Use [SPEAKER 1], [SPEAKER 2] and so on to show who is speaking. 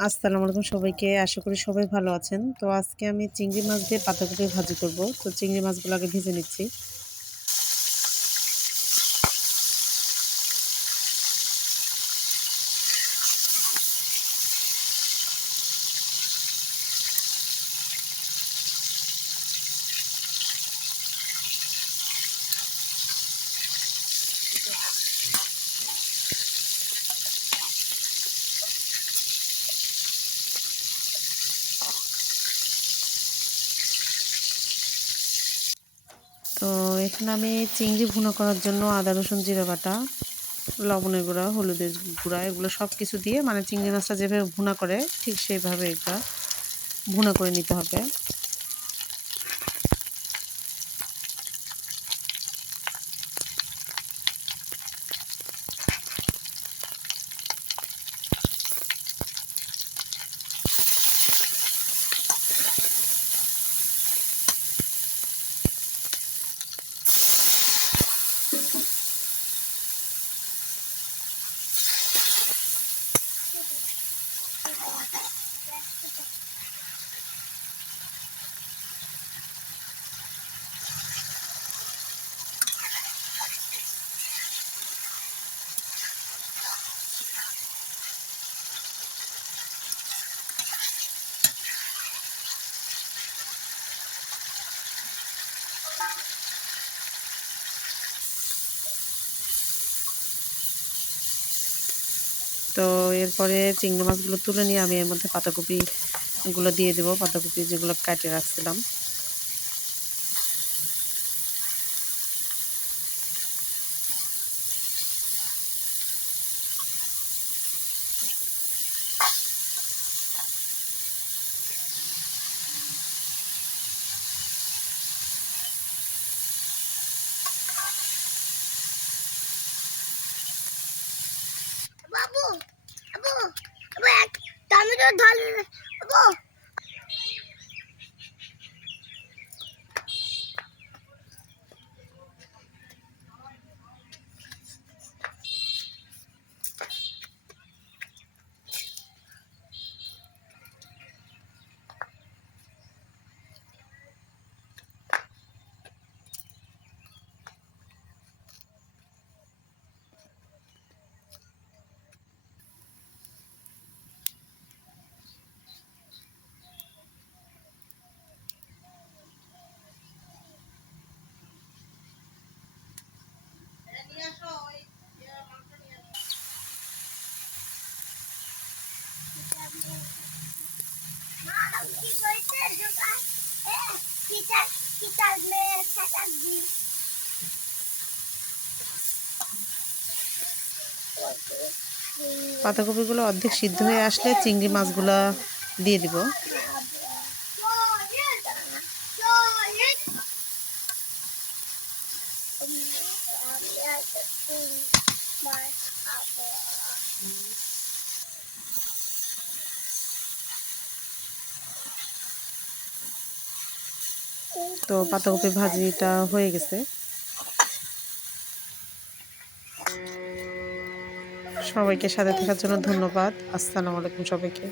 [SPEAKER 1] আসসালামু আলাইকুম সবাইকে। আশা করি সবাই ভালো আছেন। তো আজকে আমি চিংড়ি মাছ দিয়ে পাতাকপি ভাজি করব। তো চিংড়ি মাছগুলো আগে ভেজে নিচ্ছি। তো এখানে আমি চিংড়ি ভুনো করার জন্য আদা, রসুন, জিরা বাটা, লবণের গুঁড়া, হলুদের গুঁড়া, এগুলো সব কিছু দিয়ে মানে চিংড়ি মাছটা যেভাবে ভুনা করে ঠিক সেইভাবে এটা ভুনা করে নিতে হবে। তো এরপরে চিংড়ি মাছগুলো তুলে নিয়ে আমি এর মধ্যে পাতাকপিগুলো দিয়ে দেবো। পাতাকপি যেগুলো কাটে রাখছিলাম।
[SPEAKER 2] বাবু বাবু বাবু এক ঢাল বাবু
[SPEAKER 1] পাতাকপিগুলো অর্ধেক সিদ্ধ হয়ে আসলে চিংড়ি মাছগুলো দিয়ে দিব। তো পাতাকপি ভাজিটা হয়ে গেছে। সবাইকে সাথে থাকার জন্য ধন্যবাদ। আসসালামু আলাইকুম সবাইকে।